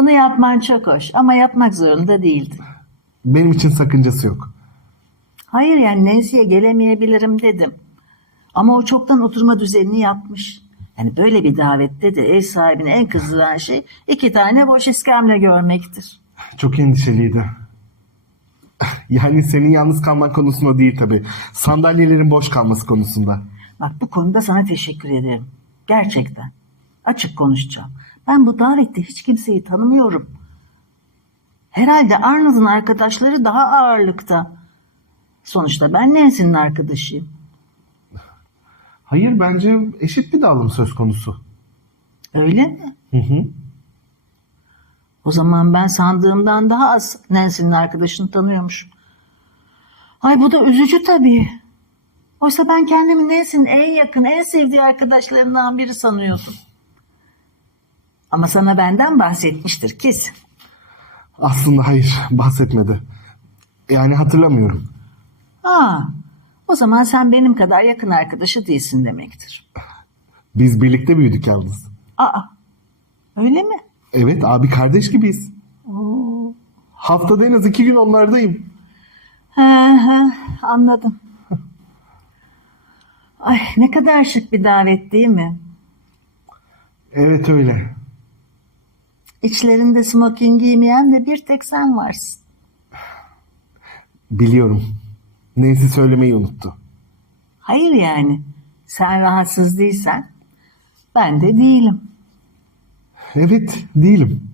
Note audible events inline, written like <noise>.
Bunu yapman çok hoş ama yapmak zorunda değildin. Benim için sakıncası yok. Hayır yani Nancy'ye gelemeyebilirim dedim. Ama o çoktan oturma düzenini yapmış. Yani böyle bir davette de ev sahibine en kızdıran şey iki tane boş iskemle görmektir. Çok endişeliydi. <laughs> Yani senin yalnız kalman konusunda değil tabii. Sandalyelerin boş kalması konusunda. Bak bu konuda sana teşekkür ederim. Gerçekten. Açık konuşacağım. Ben bu davette hiç kimseyi tanımıyorum. Herhalde Arnold'un arkadaşları daha ağırlıkta. Sonuçta ben Nancy'nin arkadaşıyım. Hayır bence eşit bir dağılım söz konusu. Öyle mi? Hı hı. O zaman ben sandığımdan daha az Nancy'nin arkadaşını tanıyormuşum. Ay bu da üzücü tabii. Oysa ben kendimi Nancy'nin en yakın, en sevdiği arkadaşlarından biri sanıyordum. Ama sana benden bahsetmiştir kesin. Aslında hayır bahsetmedi. Yani hatırlamıyorum. Aa, o zaman sen benim kadar yakın arkadaşı değilsin demektir. Biz birlikte büyüdük yalnız. Aa, öyle mi? Evet abi kardeş gibiyiz. Haftada en az iki gün onlardayım. Hı hı, anladım. Ay ne kadar şık bir davet değil mi? Evet öyle. İçlerinde smoking giymeyen de bir tek sen varsın. Biliyorum. Nancy söylemeyi unuttu. Hayır yani. Sen rahatsız değilsen ben de değilim. Evet değilim.